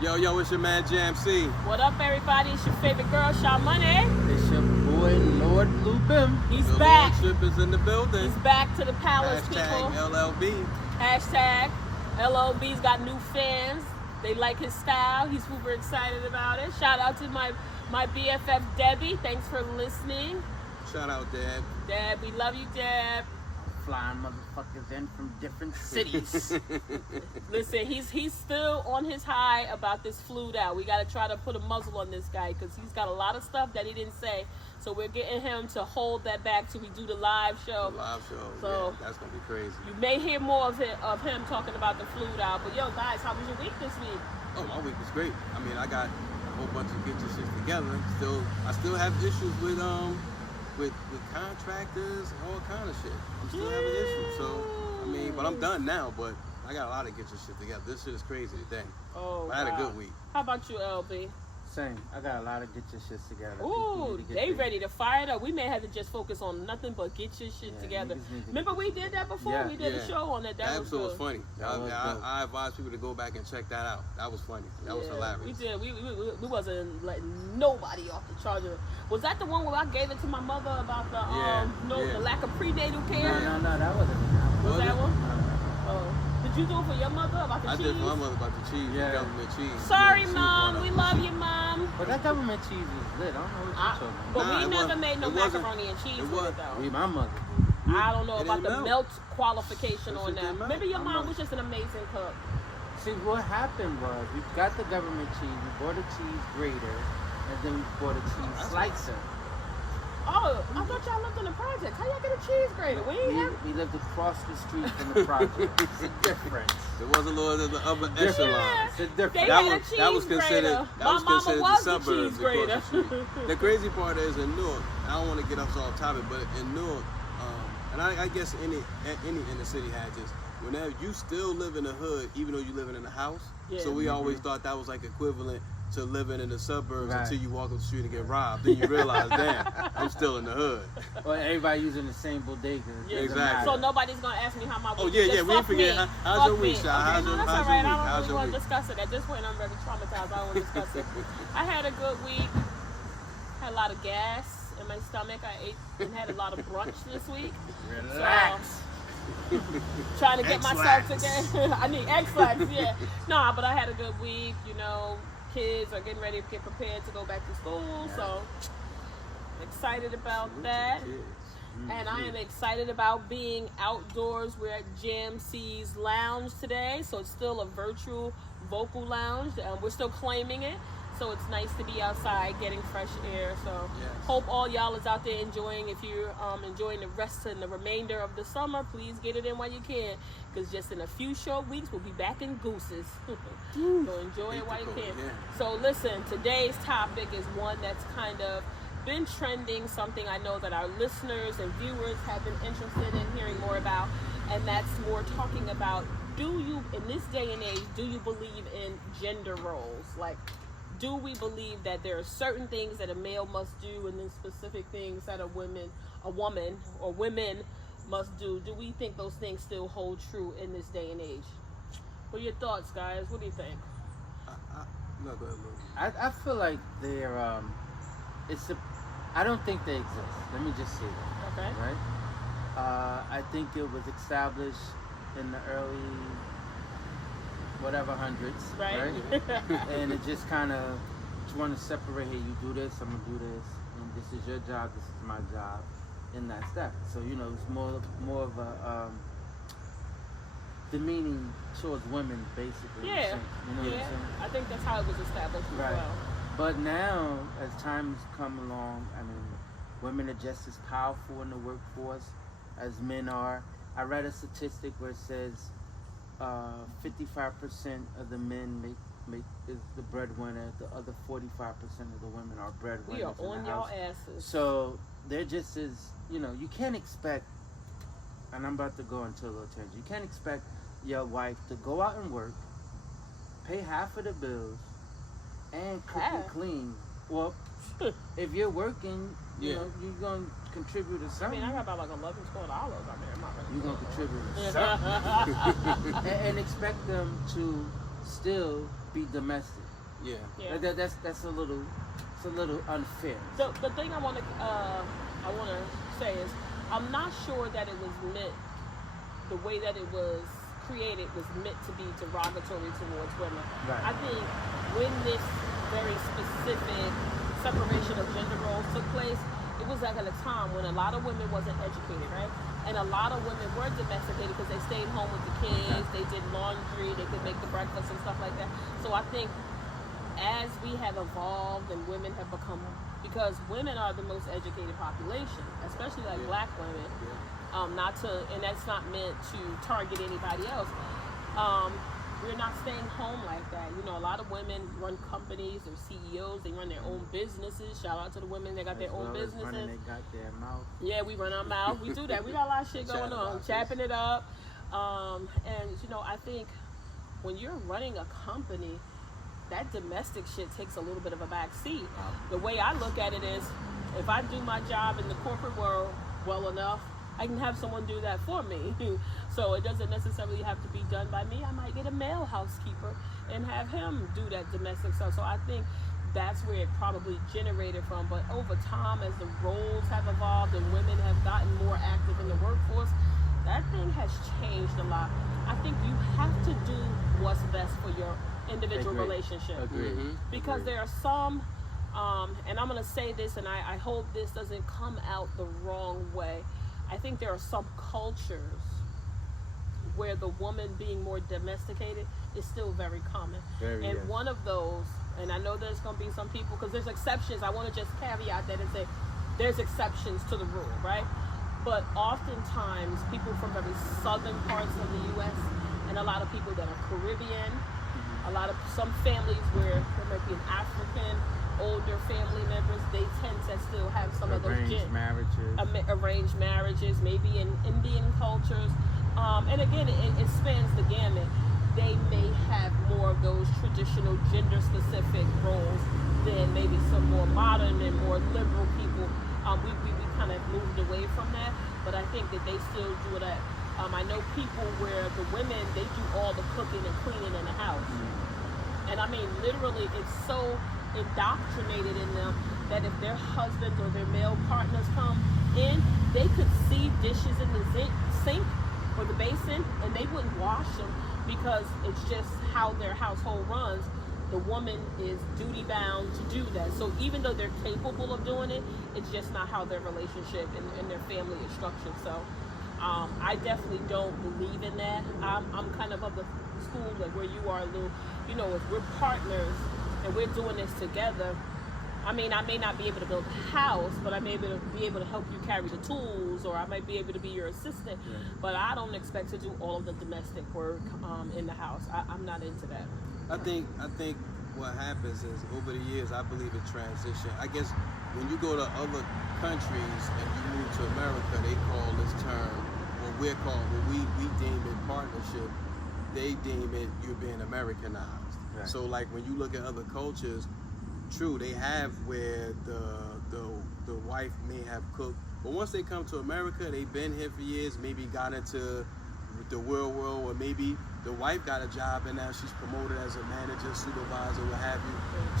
Yo, it's your man Jam C. What up, everybody? It's your favorite girl, Shaw Money. It's your boy Lord Lupin. He's The back. Lordship is in the building. He's back to the palace, Hashtag people. LLB. Hashtag LLB's got new fans. They like his style. He's super excited about it. Shout out to my BFF Debbie. Thanks for listening. Shout out, Dad. Deb, we love you, Deb. Flying motherfuckers in from different cities. Listen, he's still on his high about this flued out. We got to try to put a muzzle on this guy because he's got a lot of stuff that he didn't say. So we're getting him to hold that back till we do the live show. The live show. So yeah, that's gonna be crazy. You may hear more of him talking about the flued out. But yo, guys, how was your week this week? Oh, my week was great. I mean, I got a whole bunch of get your shit together. I still have issues with contractors and all kind of shit. I'm still having issues. So I mean, but I'm done now. But I got a lot of get your shit together. This shit is crazy today. Oh, I had a good week. How about you, LB? Same. I got a lot of get your shit together. Ooh, they ready to fire it up. We may have to just focus on nothing but get your shit together. Remember we did that before? Yeah. We did a show on that. That episode was funny. I advise people to go back and check that out. That was funny. That was hilarious. We did. We wasn't letting nobody off the charger. Was that the one where I gave it to my mother about the lack of prenatal care? No, that wasn't. Was that one? Oh. Did you do it for your mother about the cheese? I did for my mother about the cheese, the government cheese. Sorry, Mom. We love you, Mom. But that government cheese is lit. I don't know what you're talking about. But we never made no macaroni and cheese with it, though. My mother did. I don't know about the melt qualification on that. Maybe your mom was just an amazing cook. See, what happened was we got the government cheese, we bought a cheese grater, and then we bought a cheese slicer. Oh, I thought y'all lived in the project. How y'all get a cheese grater? We lived across the street from the project. It's a difference. It wasn't Lord of the upper echelon. Yeah, it's a difference. That was considered the suburbs across the street. The crazy part is in Newark, I don't want to get us off topic, but in Newark, and I guess any inner city had this, whenever you still live in the hood, even though you living in a house, so we always thought that was like equivalent to living in the suburbs until you walk up the street and get robbed. Then you realize, damn, I'm still in the hood. Well, everybody using the same bodega. Yeah, exactly. So nobody's going to ask me how my week is. Oh, yeah, we forget. How's your week, Sha? Okay, that's all right. I don't really want to discuss it. At this point, I'm very traumatized. I don't want to discuss it. I had a good week. Had a lot of gas in my stomach. I ate and had a lot of brunch this week. Relax. So, trying to get myself together. I need X-Lax, yeah. Nah, but I had a good week, Kids are getting ready to get prepared to go back to school, so excited about that. And I am excited about being outdoors. We're at Jam C's Lounge today, so it's still a virtual vocal lounge. We're still claiming it, so it's nice to be outside getting fresh air. So hope all y'all is out there enjoying. If you're enjoying the rest and the remainder of the summer, please get it in while you can, because just in a few short weeks we'll be back in gooses. So enjoy it while you can. So listen, today's topic is one that's kind of been trending, something I know that our listeners and viewers have been interested in hearing more about, and that's more talking about, do you, in this day and age, do you believe in gender roles? Like, do we believe that there are certain things that a male must do and then specific things that a woman or women must do? Do we think those things still hold true in this day and age? What are your thoughts, guys? What do you think? No, go ahead, I feel like they're I don't think they exist. Let me just say that. Okay. Right? I think it was established in the early hundreds, right? And it just kind of want to separate. Hey, you do this, I'm gonna do this, and this is your job, this is my job, and that's that. So it's more of a demeaning towards women, basically. Yeah. You know what I'm saying? I think that's how it was established as well. But now, as time has come along, I mean, women are just as powerful in the workforce as men are. I read a statistic where it says 55% of the men make is the breadwinner. The other 45% of the women are breadwinners. We are on y'all asses. So they're just as you can't expect. And I'm about to go into a little tangent. You can't expect your wife to go out and work, pay half of the bills, and cook and clean. Well, if you're working, you're gonna contribute to something. I mean, I got about like $11, $12 out there. You're gonna contribute to something, and expect them to still be domestic. Yeah. That's a little unfair. The thing I want to say is, I'm not sure that it was meant, the way that it was created was meant to be derogatory towards women. Right. I think when this very specific separation of gender roles took place, it was like at a time when a lot of women wasn't educated, right? And a lot of women were domesticated because they stayed home with the kids, they did laundry, they could make the breakfast and stuff like that. So I think as we have evolved and women have become, because women are the most educated population, especially like black women, and that's not meant to target anybody else. We're not staying home like that. You know, a lot of women run companies, they're CEOs, they run their own businesses. Shout out to the women that got their own businesses. Running they got their mouth. Yeah, we run our mouth. We do that. We got a lot of shit going on, chapping it up. And you know, I think when you're running a company, that domestic shit takes a little bit of a back seat. The way I look at it is, if I do my job in the corporate world well enough, I can have someone do that for me. So it doesn't necessarily have to be done by me. I might get a male housekeeper and have him do that domestic stuff. So I think that's where it probably generated from. But over time, as the roles have evolved and women have gotten more active in the workforce, that thing has changed a lot. I think you have to do what's best for your individual relationship. Because there are some, and I'm going to say this, and I hope this doesn't come out the wrong way. I think there are some cultures where the woman being more domesticated is still very common. One of those, and I know there's going to be some people, because there's exceptions. I want to just caveat that and say there's exceptions to the rule, right? But oftentimes people from very southern parts of the U.S. and a lot of people that are Caribbean, some families where there might be an African older family members, they tend to still have some of those arranged marriages, maybe in Indian cultures. And again, it spans the gamut. They may have more of those traditional gender-specific roles than maybe some more modern and more liberal people. We kind of moved away from that, but I think that they still do that. I know people where the women, they do all the cooking and cleaning in the house. And I mean, literally, it's so indoctrinated in them that if their husbands or their male partners come in, they could see dishes in the sink or the basin and they wouldn't wash them because it's just how their household runs. The woman is duty bound to do that. So even though they're capable of doing it, it's just not how their relationship and their family is structured. So I definitely don't believe in that. I'm kind of the school like where you are, Lou. You know, if we're partners and we're doing this together, I mean, I may not be able to build a house, but I may be able to help you carry the tools, or I might be able to be your assistant. But I don't expect to do all of the domestic work in the house. I'm not into that. I think what happens is over the years, I believe it transition. I guess when you go to other countries and you move to America, they call this term, when we deem it partnership, they deem it you're being Americanized. Right. So like when you look at other cultures, true, they have where the wife may have cooked, but once they come to America, they've been here for years, maybe got into the real world, or maybe the wife got a job and now she's promoted as a manager, supervisor, what have you.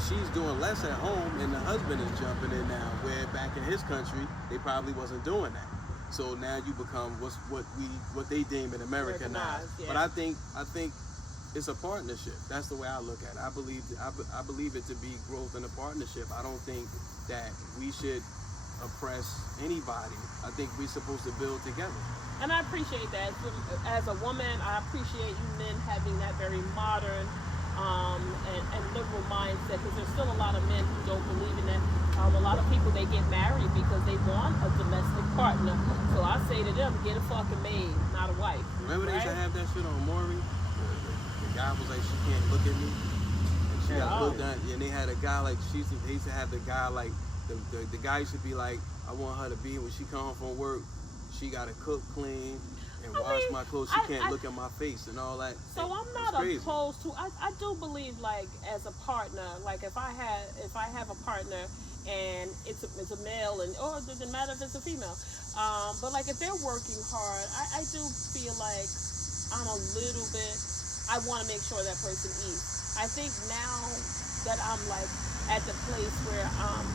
She's doing less at home and the husband is jumping in now, where back in his country, they probably wasn't doing that. So now you become what they deem an Americanized. Yeah. But I think it's a partnership. That's the way I look at it. I believe it to be growth in a partnership. I don't think that we should oppress anybody. I think we're supposed to build together. And I appreciate that. As a woman, I appreciate you men having that very modern and liberal mindset, because there's still a lot of men who don't believe in that. A lot of people, they get married because they want a domestic partner. So I say to them, get a fucking maid, not a wife. Remember they used to have that shit on Maury? The guy was like, she can't look at me. And she got looked at, and they had a guy like, they used to have the guy like, the guy used to be like, I want her to be, when she come home from work, she got to cook, clean, and wash my clothes. She can't look at my face and all that. So I'm not opposed to. I do believe, like, as a partner, like if I have a partner and it's a male, and or it doesn't matter if it's a female, but like if they're working hard, I do feel like I'm a little bit. I want to make sure that person eats. I think now that I'm like at the place where I'm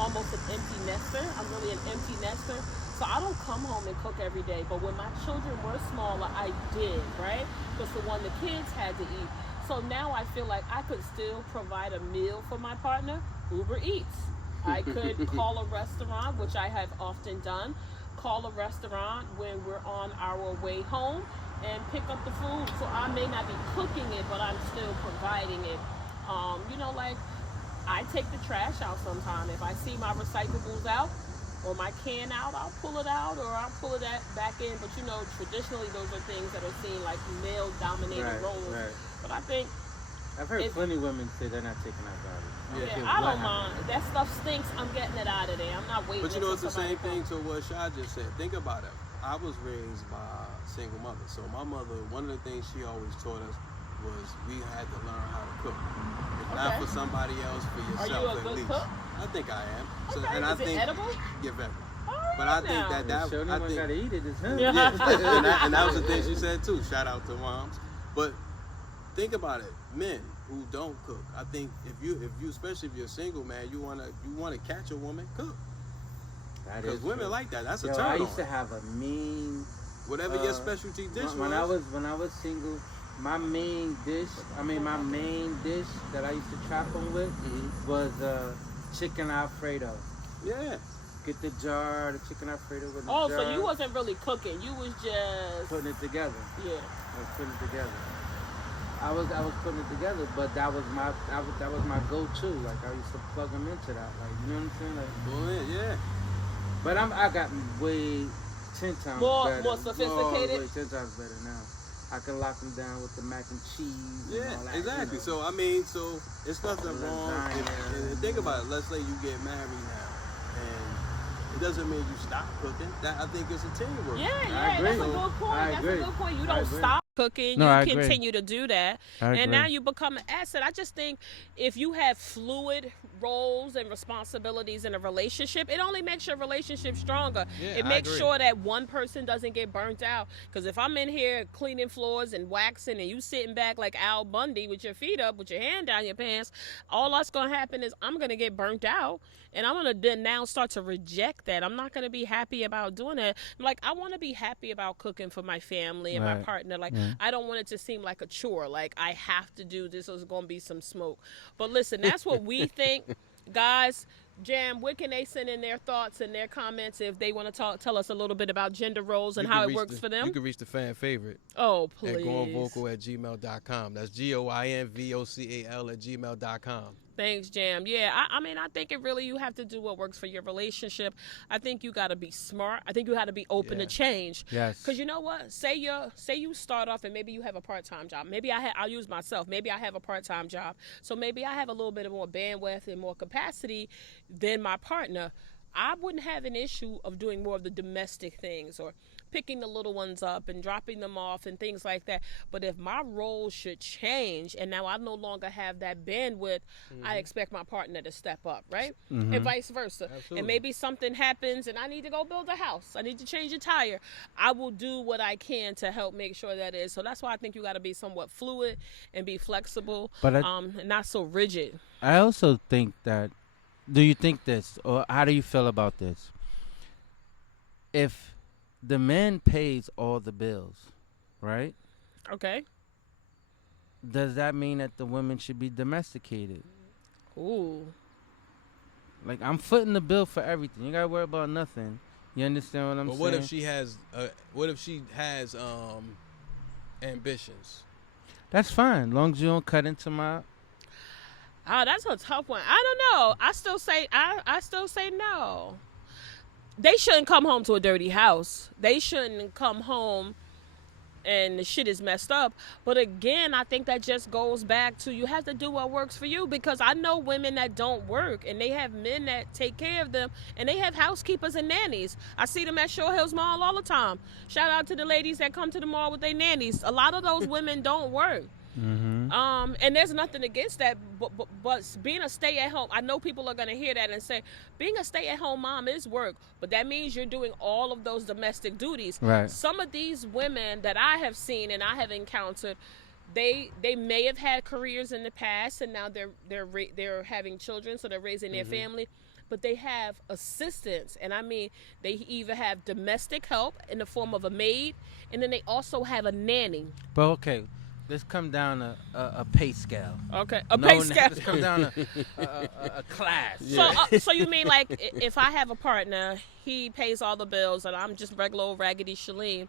almost an empty nester. I'm really an empty nester. So I don't come home and cook every day. But when my children were smaller, I did, right? Because the one the kids had to eat. So now I feel like I could still provide a meal for my partner. Uber Eats. I could call a restaurant, which I have often done. Call a restaurant when we're on our way home and pick up the food. So I may not be cooking it, but I'm still providing it. Like I take the trash out sometime. If I see my recyclables out or my can out, I'll pull it out or I'll pull it back in. But traditionally those are things that are seen like male-dominated roles. Right. But I think I've heard plenty of women say they're not taking out garbage. Yeah, I don't mind. That stuff stinks. I'm getting it out of there. I'm not waiting. But it's the same thing to what Shah just said. Think about it. I was raised by a single mother. So my mother, one of the things she always taught us was we had to learn how to cook. If not for somebody else, for yourself at least. Are you a good cook? I think I am. So, okay. And Is it edible? Yeah, very. But I think that I think gotta eat it. It's him. Yeah. and that was the thing she said too. Shout out to moms. But think about it, men who don't cook. I think if you especially if you're single, man, you wanna catch a woman cook. Because women like that. That's a turn on. I used to have a mean. Whatever your specialty dish was. When I was single, my main dish that I used to trap them with was chicken Alfredo. Yeah. Get the jar, the chicken Alfredo with the jar. Oh, so you wasn't really cooking. You was just putting it together. Yeah. I was putting it together. I was putting it together, but that was my go-to. Like I used to plug them into that. Like you know what I'm saying? Like, yeah. But I got way 10 times better. More sophisticated. Way 10 times better now. I can lock them down with the mac and cheese. Yeah, and all that, exactly. So it's nothing wrong. And think about it. Let's say you get married now, and it doesn't mean you stop cooking. That I think it's a teamwork. Yeah, that's a good point. That's a good point. You don't stop cooking. No, you continue to do that, and now you become an asset. I just think if you have fluid roles and responsibilities in a relationship, it only makes your relationship stronger. It makes sure that one person doesn't get burnt out. Because if I'm in here cleaning floors and waxing and you sitting back like Al Bundy with your feet up with your hand down your pants, all that's going to happen is I'm going to get burnt out, and I'm going to then now start to reject that. I'm not going to be happy about doing that. Like, I want to be happy about cooking for my family and my partner. Like, I don't want it to seem like a chore. Like, I have to do this or there's going to be some smoke. But listen, that's what we think. Guys, Jam, where can they send in their thoughts and their comments if they want to tell us a little bit about gender roles and how it works for them? You can reach the fan favorite. Oh, please. At goingvocal@gmail.com. That's GOINVOCAL@gmail.com. Thanks, Jam. Yeah, I mean, I think you have to do what works for your relationship. I think you got to be smart. I think you got to be open to change. Yes. Because you know what? Say you start off and maybe you have a part-time job. Maybe I'll use myself. Maybe I have a part-time job. So maybe I have a little bit more bandwidth and more capacity than my partner. I wouldn't have an issue of doing more of the domestic things or picking the little ones up and dropping them off and things like that. But if my role should change and now I no longer have that bandwidth, I expect my partner to step up, right? And vice versa. Absolutely. And maybe something happens and I need to go build a house. I need to change a tire. I will do what I can to help make sure that is. So that's why I think you got to be somewhat fluid and be flexible, but not so rigid. I also think that, do you think this, or how do you feel about this? If the man pays all the bills, right? Okay. Does that mean that the women should be domesticated? Ooh. Like, I'm footing the bill for everything. You gotta worry about nothing. You understand what I'm saying? But what if she has ambitions? That's fine, long as you don't cut into my. Oh, that's a tough one. I don't know. I still say no. They shouldn't come home to a dirty house. They shouldn't come home and the shit is messed up. But again, I think that just goes back to you have to do what works for you, because I know women that don't work and they have men that take care of them and they have housekeepers and nannies. I see them at Shore Hills Mall all the time. Shout out to the ladies that come to the mall with their nannies. A lot of those women don't work. And there's nothing against that, but being a stay-at-home, I know people are going to hear that and say, being a stay-at-home mom is work, but that means you're doing all of those domestic duties. Right. Some of these women that I have seen and I have encountered, they may have had careers in the past, and now they're having children, so they're raising their family. But they have assistance, and I mean, they either have domestic help in the form of a maid, and then they also have a nanny. But okay, let's come down a pay scale. Okay, pay scale. Let's come down a class. Yeah. So you mean like if I have a partner, he pays all the bills, and I'm just regular old raggedy Shalene.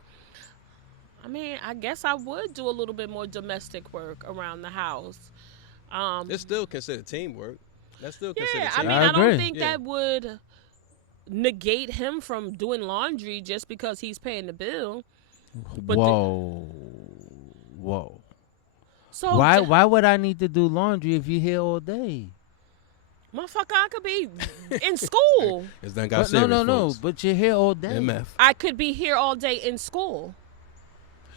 I mean, I guess I would do a little bit more domestic work around the house. It's still considered teamwork. That's still considered I teamwork. mean, I don't think Yeah. that would negate him from doing laundry just because he's paying the bill. But Whoa. So why would I need to do laundry if you're here all day? Motherfucker, I could be in school. It's done got serious, no. folks. But you're here all day. MF. I could be here all day in school.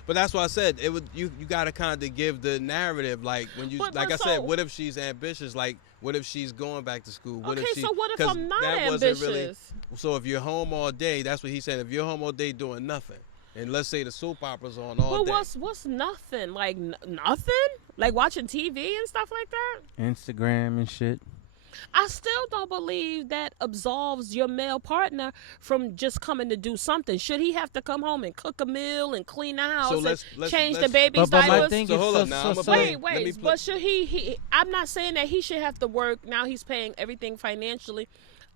But that's why I said it would. You got to kind of give the narrative, like when you, But I so- said, what if she's ambitious? Like, what if she's going back to school? What Okay, if she, so what if 'cause I'm not that wasn't ambitious? Really, so if you're home all day, that's what he said. If you're home all day doing nothing, and let's say the soap opera's on all Well, day. what's nothing? Like nothing? Like watching TV and stuff like that? Instagram and shit. I still don't believe that absolves your male partner from just coming to do something. Should he have to come home and cook a meal and clean the house and change the baby's but my diapers? thing So is hold so, up now, so, I'ma so, play- Wait, but should he? I'm not saying that he should have to work. Now he's paying everything financially.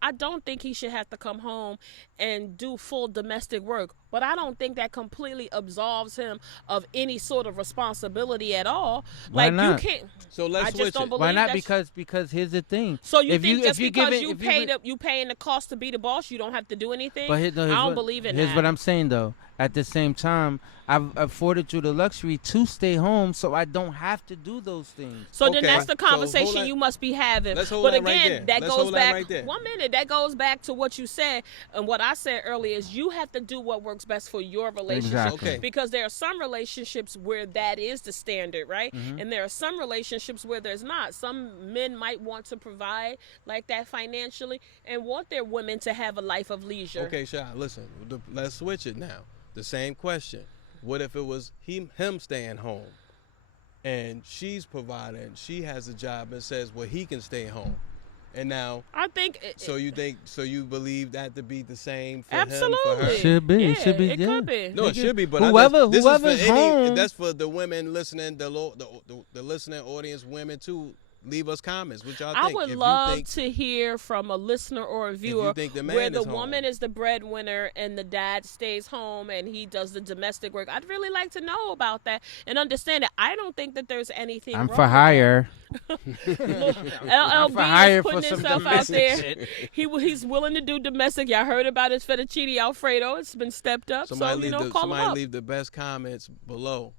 I don't think he should have to come home and do full domestic work. But I don't think that completely absolves him of any sort of responsibility at all. Why not? You can't. So let's I switch just don't it. believe Why not? that's- Because here's the thing. So you If think just because you paying paying the cost to be the boss, you don't have to do anything? But here's I don't what- believe in Here's that. what I'm saying though. At the same time, I've afforded you the luxury to stay home, so I don't have to do those things. So then Okay. that's the So hold conversation on. you must be having. Let's hold But on right again, there. that Let's goes hold on back. right there. 1 minute. That goes back to what you said, and what I said earlier is you have to do what works best for your relationship. Exactly. Okay. Because there are some relationships where that is the standard, right? Mm-hmm. And there are some relationships where there's not. Some men might want to provide like that financially and want their women to have a life of leisure. Okay, Sha, listen. Let's switch it now. The same question. What if it was him staying home, and she's providing, she has a job and says, well, he can stay home, and now. I think. So you believe that to be the same for Absolutely. him, for her? Should be. Yeah, It should be. it Yeah. could be. No, it should be, but Whoever- this whoever's is for home- that's for the women listening, the listening audience, women too. Leave us comments. What y'all think? I would If you love think- to hear from a listener or a viewer think the man where the is home. woman is the breadwinner and the dad stays home and he does the domestic work. I'd really like to know about that and understand it. I don't think that there's anything I'm wrong for with hire. that. I'm for LLB hire is for putting some himself out domestic there. shit. He's willing to do domestic. Y'all heard about his fettuccine Alfredo. It's been stepped up. Somebody so, call him up. leave the best comments below.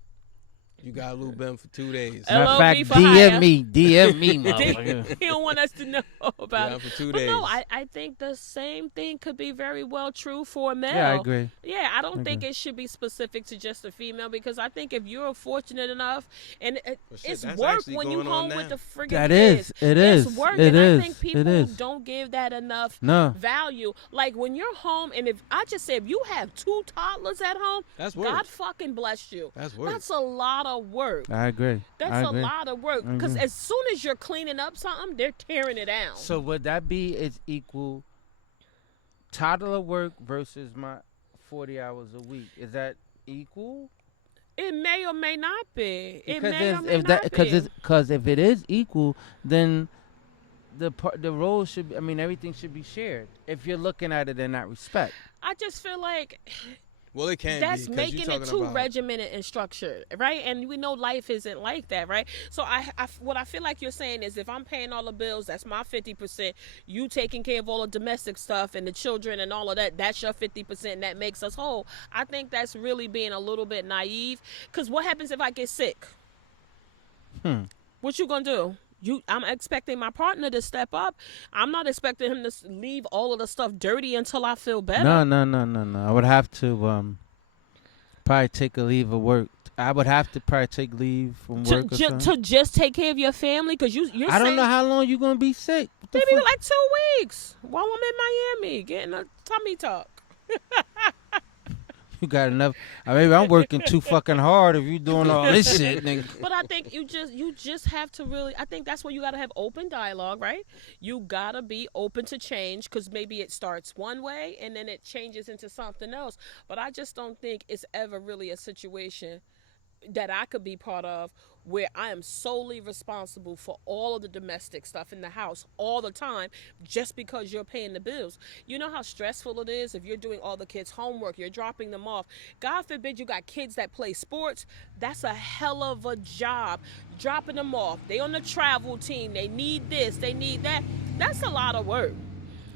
You got Lou Ben for 2 days. LLB Matter of fact, for hire. DM me, motherfucker. He don't want us to know about Yeah, it. for 2 But no, days. I think the same thing could be very well true for a male. Yeah, I agree. Yeah, I don't think it should be specific to just a female because I think if you're fortunate enough, and Well, shit, it's that's work actually when you going on home with now. the friggin' That kids. is. It It's is. work, It and is. I think It people is. don't give that enough No. value. Like when you're home, and if I just say if you have 2 toddlers at home, That's work. God fucking bless you. That's work. That's a lot of work. I agree. That's I a agree. lot of work because Mhm. as soon as you're cleaning up something, they're tearing it down. So would that be is equal toddler work versus my 40 hours a week? Is that equal? It may or may not be. It Because may or if may that not be. because if it is equal, then the role should be, I mean everything should be shared. If you're looking at it in that respect. I just feel like Well, it can that's be. 'Cause you making it talking too about- regimented and structured, right? And we know life isn't like that, right? So what I feel like you're saying is if I'm paying all the bills, that's my 50%. You taking care of all the domestic stuff and the children and all of that, that's your 50%. That makes us whole. I think that's really being a little bit naive. Because what happens if I get sick? What you gonna do? I'm expecting my partner to step up. I'm not expecting him to leave all of the stuff dirty until I feel better. No. I would have to probably take a leave of work. I would have to probably take leave from work or something. To just take care of your family because you're I don't saying, know how long you're gonna be sick. What the maybe fuck? like 2 weeks while I'm in Miami getting a tummy tuck. You got enough. Maybe I'm working too fucking hard if you doing all this shit, nigga. But I think you just have to really. I think that's where you got to have open dialogue, right? You gotta be open to change because maybe it starts one way and then it changes into something else. But I just don't think it's ever really a situation that I could be part of where I am solely responsible for all of the domestic stuff in the house all the time just because you're paying the bills. You know how stressful it is if you're doing all the kids' homework, you're dropping them off. God forbid you got kids that play sports. That's a hell of a job. Dropping them off. They on the travel team. They need this. They need that. That's a lot of work.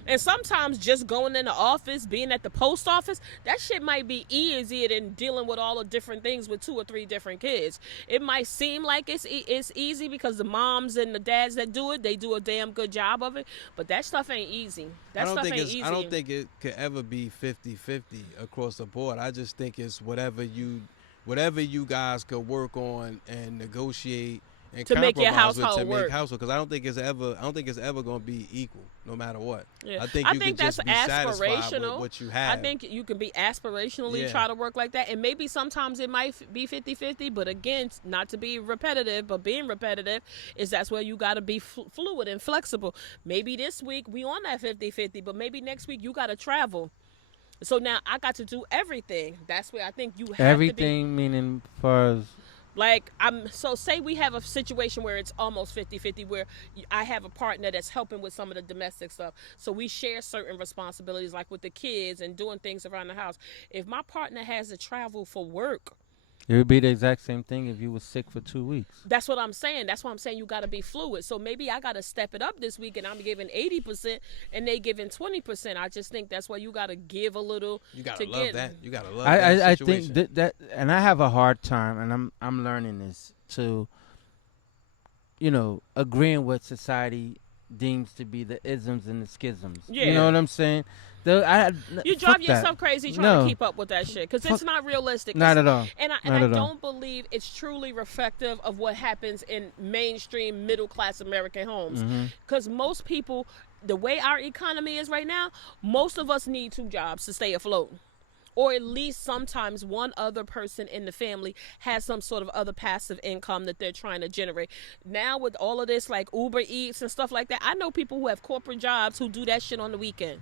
And sometimes just going in the office, being at the post office, that shit might be easier than dealing with all the different things with 2 or 3 different kids. It might seem like it's easy because the moms and the dads that do it, they do a damn good job of it. But that stuff ain't easy. That stuff ain't easy. I don't think it could ever be 50-50 across the board. I just think it's whatever you guys could work on and negotiate and to make your household work. Because I don't think it's ever going to be equal, no matter what. Yeah. I think you can that's just be satisfied with what you have. I think you can be aspirationally try to work like that, and maybe sometimes it might be 50-50. But again, not to be repetitive, but being repetitive that's where you got to be fluid and flexible. Maybe this week we on that 50-50, but maybe next week you got to travel. So now I got to do everything. That's where I think you have everything to be. Meaning far as like so say we have a situation where it's almost 50-50 where I have a partner that's helping with some of the domestic stuff, so we share certain responsibilities like with the kids and doing things around the house. If my partner has to travel for work, it would be the exact same thing if you were sick for 2 weeks. That's what I'm saying. That's why I'm saying you got to be fluid. So maybe I got to step it up this week and I'm giving 80% and they giving 20%. I just think that's why you got to give a little. You got to love that. You got to love that situation. I think that, and I have a hard time, and I'm learning this to, agreeing with society deems to be the isms and the schisms. Yeah. You know what I'm saying? You drive yourself crazy trying to keep up with that shit because it's not realistic. Not at all. And I don't believe it's truly reflective of what happens in mainstream middle class American homes. Because most people, the way our economy is right now, most of us need 2 jobs to stay afloat. Or at least sometimes one other person in the family has some sort of other passive income that they're trying to generate. Now with all of this like Uber Eats and stuff like that, I know people who have corporate jobs who do that shit on the weekend.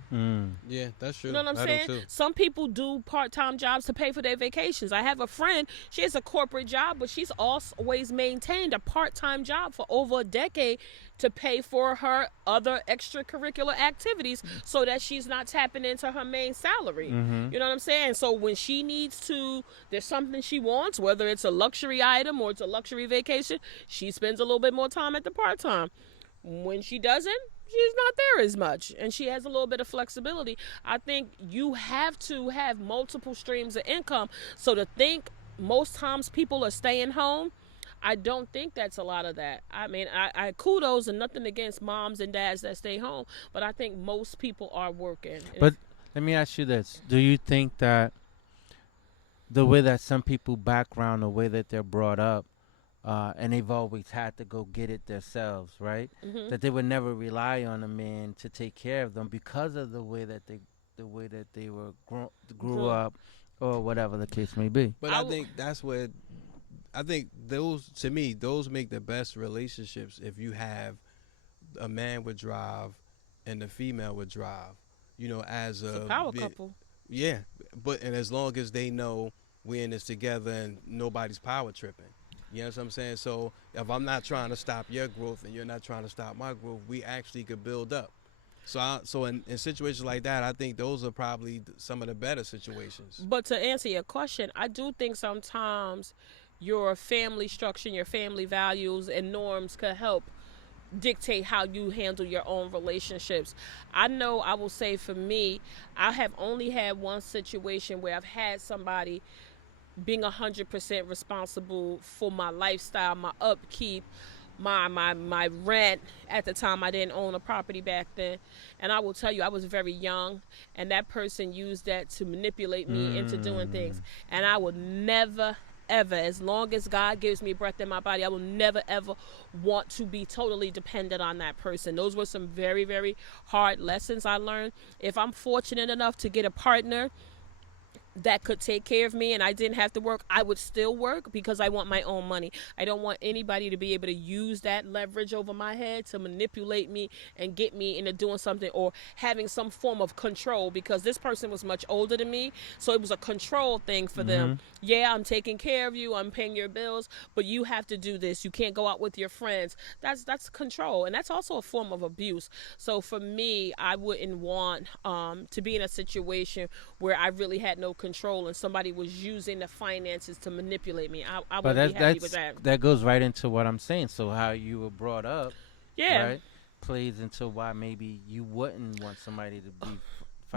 Yeah, that's true. You know what I'm saying? Some people do part-time jobs to pay for their vacations. I have a friend, she has a corporate job, but she's always maintained a part-time job for over a decade to pay for her other extracurricular activities so that she's not tapping into her main salary. You know what I'm saying? So when she needs to, there's something she wants, whether it's a luxury item or it's a luxury vacation, she spends a little bit more time at the part-time. When she doesn't, she's not there as much, and she has a little bit of flexibility. I think you have to have multiple streams of income. So to think most times people are staying home, I don't think that's a lot of that. I mean, I kudos and nothing against moms and dads that stay home, but I think most people are working. But let me ask you this. Do you think that the way that some people background, the way that they're brought up, and they've always had to go get it themselves, right? That they would never rely on a man to take care of them because of the way that they were grew up, or whatever the case may be. But I think that's where I think those make the best relationships if you have a man with drive and the female with drive. As a power couple. Yeah, and as long as they know we're in this together and nobody's power tripping. You know what I'm saying? So if I'm not trying to stop your growth and you're not trying to stop my growth, we actually could build up. So in situations like that, I think those are probably some of the better situations. But to answer your question, I do think sometimes your family structure and your family values and norms could help dictate how you handle your own relationships. I know I will say for me, I have only had one situation where I've had somebody being 100% responsible for my lifestyle, my upkeep, my rent. At the time, I didn't own a property back then, and I will tell you, I was very young, and that person used that to manipulate me into doing things. And I would never ever, as long as God gives me breath in my body, I will never ever want to be totally dependent on that person. Those were some very, very hard lessons I learned. If I'm fortunate enough to get a partner that could take care of me and I didn't have to work, I would still work because I want my own money. I don't want anybody to be able to use that leverage over my head to manipulate me and get me into doing something or having some form of control, because this person was much older than me. So it was a control thing for them. Yeah, I'm taking care of you, I'm paying your bills, but you have to do this. You can't go out with your friends. That's control, and that's also a form of abuse. So for me, I wouldn't want to be in a situation where I really had no control and somebody was using the finances to manipulate me. I wouldn't be happy with that. That goes right into what I'm saying. So how you were brought up, Yeah. right, plays into why maybe you wouldn't want somebody to be.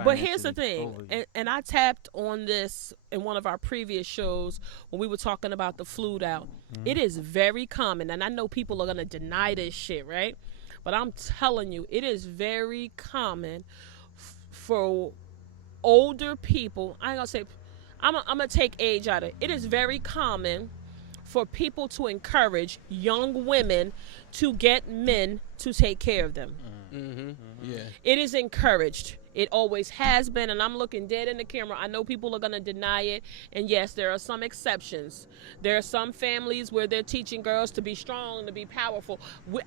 But here's the thing, and I tapped on this in one of our previous shows when we were talking about the flued out. It is very common, and I know people are going to deny this shit, right? But I'm telling you, it is very common for older people. I ain't gonna say, I'm gonna take age out of it. It is very common for people to encourage young women to get men to take care of them. Yeah. It is encouraged. It always has been, and I'm looking dead in the camera. I know people are going to deny it, and yes, there are some exceptions. There are some families where they're teaching girls to be strong and to be powerful.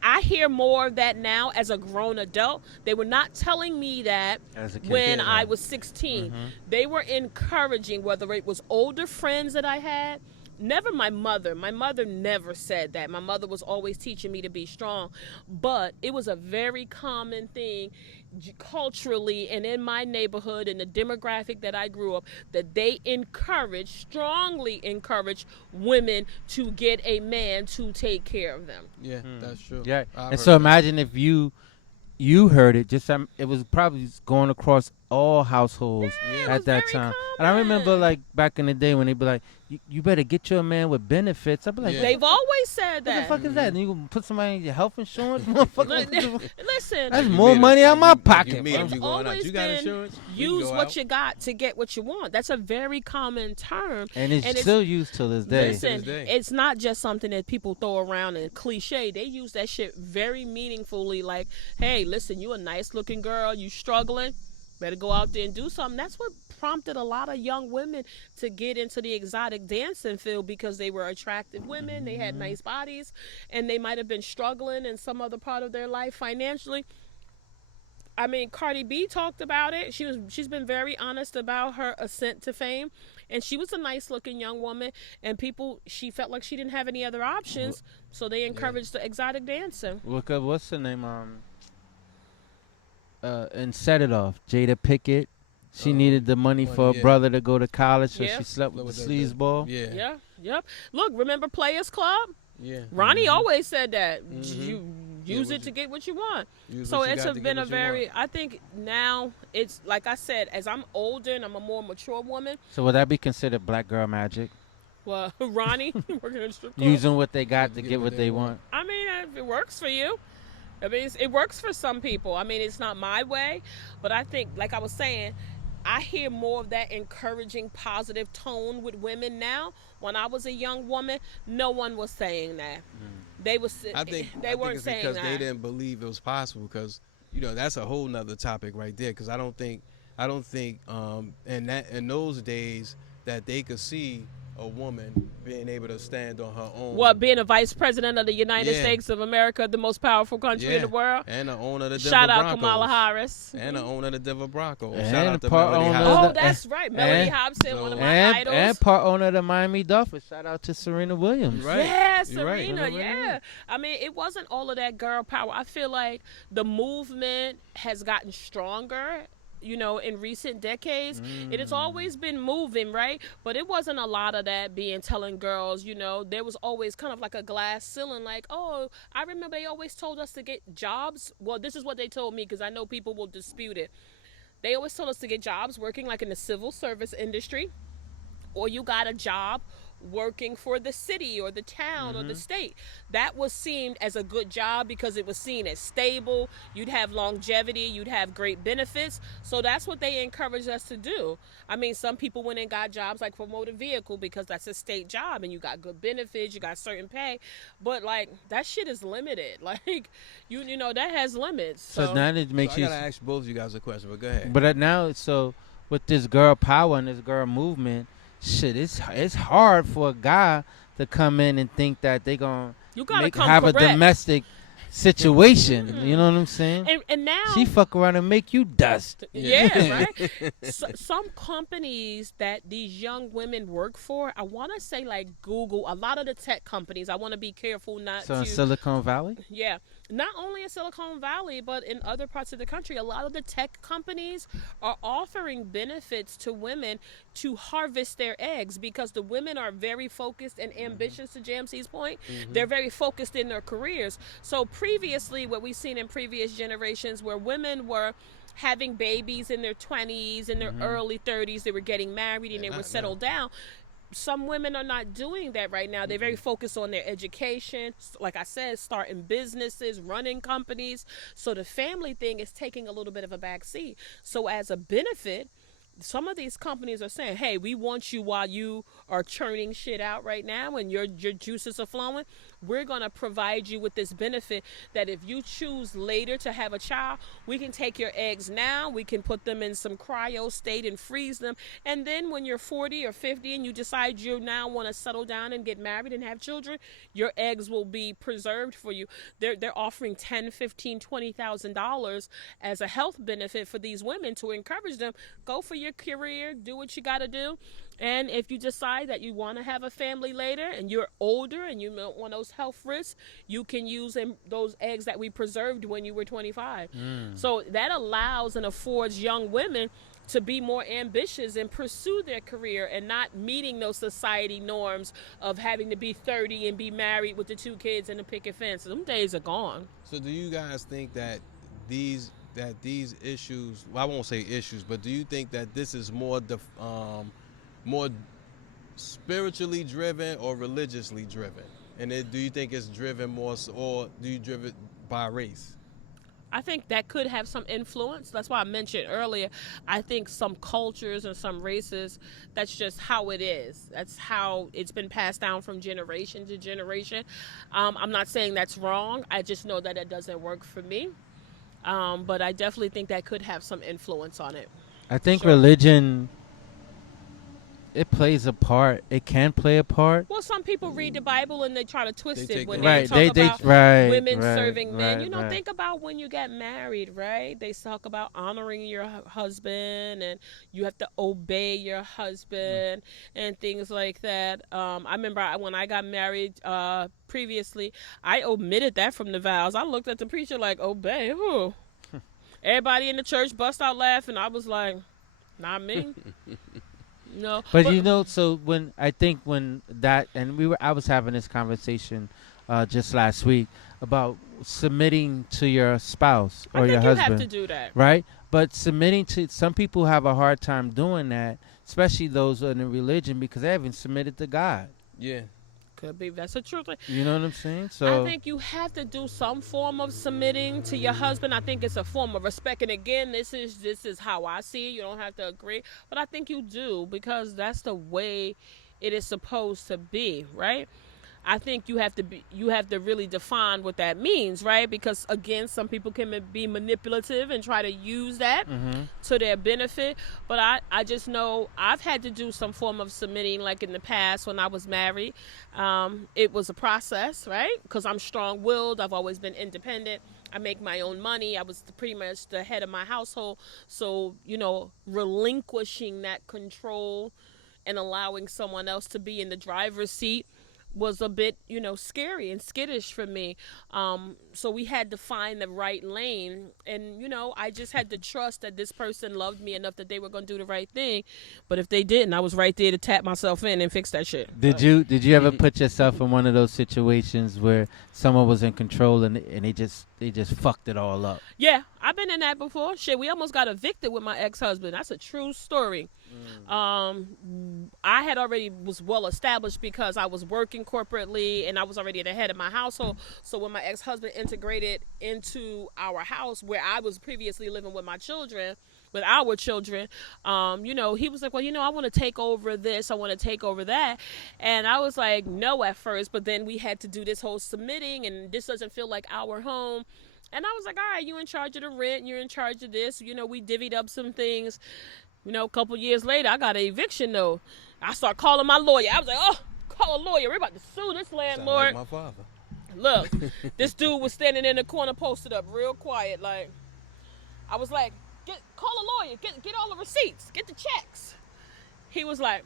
I hear more of that now as a grown adult. They were not telling me that As a kid, when yeah. I was 16. They were encouraging, whether it was older friends that I had. Never my mother. My mother never said that. My mother was always teaching me to be strong. But it was a very common thing culturally and in my neighborhood and the demographic that I grew up, that they strongly encourage women to get a man to take care of them. Yeah, that's true. Yeah, I've and so heard imagine if you heard it. It was probably going across all households Yeah, it at was that very time. And I remember, common. like, back in the day when they'd be like, "You better get your man with benefits." I'd be like, Yeah. They've always said "What the that. fuck is that?" And you gonna put somebody in your health insurance, motherfucker? Listen, That's You more meet money him, out my like pocket. You meet bro. him, you going out. always You got been insurance? We can use go what out. you got to get what you want. That's a very common term. And it's still used till this day. Listen, To this day. it's not just something that people throw around and cliche. They use that shit very meaningfully. Like, hey, listen, you a nice looking girl, you struggling, better go out there and do something. That's what prompted a lot of young women to get into the exotic dancing field, because they were attractive women, they had nice bodies, and they might have been struggling in some other part of their life financially. I mean, Cardi B talked about it. She's been very honest about her ascent to fame, and she was a nice looking young woman, and she felt like she didn't have any other options, so they encouraged the exotic dancing. Look up, what's her name? And Set It Off, Jada Pickett. She needed the money for her brother to go to college, so Yeah. she slept with the With sleazeball. Yeah. Yeah, yep. Look, remember Players Club? Yeah. Ronnie always said that. You Yeah, use what it to you- get what you want. Use So what you it's got to get been a what you very, want. I think now it's, like I said, as I'm older and I'm a more mature woman, So would that be considered black girl magic? well, Ronnie, working in a strip club. Using what they got to get what they want. I mean, if it works for you. I mean, it works for some people. I mean, it's not my way, but I think, like I was saying, I hear more of that encouraging, positive tone with women now. When I was a young woman, no one was saying that. They was. I think they I weren't think it's saying because that. they didn't believe it was possible. Because that's a whole nother topic right there. Because I don't think in those days that they could see a woman being able to stand on her own. What, being a vice president of the United Yeah. States of America, the most powerful country in the world? And the owner of the Denver Shout out Broncos. Kamala Harris. And the owner of the Denver Broncos. And Shout out to part Melody owner Howard. Oh, the- that's right. Melody Hobson, one of my idols. And part owner of the Miami Dolphins. Shout out to Serena Williams. Right. Yeah, You're right. Serena, yeah. I mean, it wasn't all of that girl power. I feel like the movement has gotten stronger, in recent decades. It has always been moving, right? But it wasn't a lot of that being telling girls, there was always kind of like a glass ceiling, like, oh, I remember they always told us to get jobs. Well, this is what they told me, because I know people will dispute it. They always told us to get jobs working like in the civil service industry, or you got a job working for the city or the town or the state. That was seen as a good job because it was seen as stable. You'd have longevity, you'd have great benefits. So that's what they encouraged us to do. I mean, some people went and got jobs like for motor vehicle because that's a state job and you got good benefits, you got certain pay. But like, that shit is limited. Like, that has limits. So now it So makes I you. gotta ask both of you guys a question, but go ahead. But now, so with this girl power and this girl movement, shit, it's hard for a guy to come in and think that they gonna You gotta come have correct. a domestic situation. Mm. You know what I'm saying? And now she fuck around and make you dust. Yeah, right. Some companies that these young women work for, I want to say like Google, a lot of the tech companies. I want to be careful not So to. in Silicon Valley. Yeah, not only in Silicon Valley, but in other parts of the country, a lot of the tech companies are offering benefits to women to harvest their eggs because the women are very focused and ambitious. To JMC's point, they're very focused in their careers. So previously, what we've seen in previous generations, where women were having babies in their 20s, in their early 30s, they were getting married and they were settled down. Some women are not doing that right now. They're very focused on their education, like I said, starting businesses, running companies. So the family thing is taking a little bit of a back seat. So as a benefit, some of these companies are saying, hey, we want you while you are churning shit out right now and your juices are flowing. We're going to provide you with this benefit that if you choose later to have a child, we can take your eggs now, we can put them in some cryo state and freeze them. And then when you're 40 or 50 and you decide you now want to settle down and get married and have children, your eggs will be preserved for you. They're offering $10, $15, $20,000 as a health benefit for these women to encourage them. Go for your career, do what you got to do. And if you decide that you want to have a family later and you're older and you don't want those health risks, you can use those eggs that we preserved when you were 25. So that allows and affords young women to be more ambitious and pursue their career and not meeting those society norms of having to be 30 and be married with the 2 kids and a picket fence. Them days are gone. So do you guys think that these issues, well, I won't say issues, but do you think that this is more spiritually driven or religiously driven? And do you think it's driven more, or do you driven by race? I think that could have some influence. That's why I mentioned earlier, I think some cultures and some races, that's just how it is. That's how it's been passed down from generation to generation. I'm not saying that's wrong. I just know that it doesn't work for me. But I definitely think that could have some influence on it. I think religion, it plays a part. It can play a part. Well, some people read the Bible and they try to twist it when right. they talk about women serving men. You know, think about when you get married, right? They talk about honoring your husband and you have to obey your husband and things like that. I remember when I got married previously, I omitted that from the vows. I looked at the preacher like, obey who? Everybody in the church bust out laughing. I was like, not me. No, but you know, so when I was having this conversation just last week about submitting to your spouse or your husband. You have to do that, right? But submitting to some people have a hard time doing that, especially those in the religion because they haven't submitted to God. Yeah. Could be. That's the truth. You know what I'm saying? So I think you have to do some form of submitting to your husband. I think it's a form of respect. And again, this is how I see it. You don't have to agree, but I think you do because that's the way it is supposed to be, right? I think you have to really define what that means, right? Because again, some people can be manipulative and try to use that to their benefit. But I just know I've had to do some form of submitting, like in the past when I was married. It was a process, right? Because I'm strong-willed. I've always been independent. I make my own money. I was pretty much the head of my household. So, relinquishing that control and allowing someone else to be in the driver's seat was a bit, scary and skittish for me. So we had to find the right lane. And, I just had to trust that this person loved me enough that they were going to do the right thing. But if they didn't, I was right there to tap myself in and fix that shit. Did you ever put yourself in one of those situations where someone was in control and they just fucked it all up? Yeah, I've been in that before. Shit, we almost got evicted with my ex-husband. That's a true story. I had already was well established because I was working corporately and I was already the head of my household. So when my ex-husband integrated into our house where I was previously living with our children, he was like, well, I want to take over this. I want to take over that. And I was like, no at first. But then we had to do this whole submitting and this doesn't feel like our home. And I was like, all right, you're in charge of the rent. You're in charge of this. We divvied up some things. You know, a couple years later, I got an eviction note. I start calling my lawyer. I was like, oh, call a lawyer. We're about to sue this landlord. Sound like my father. Look, this dude was standing in the corner, posted up, real quiet. Like, I was like, call a lawyer. Get all the receipts. Get the checks. He was like,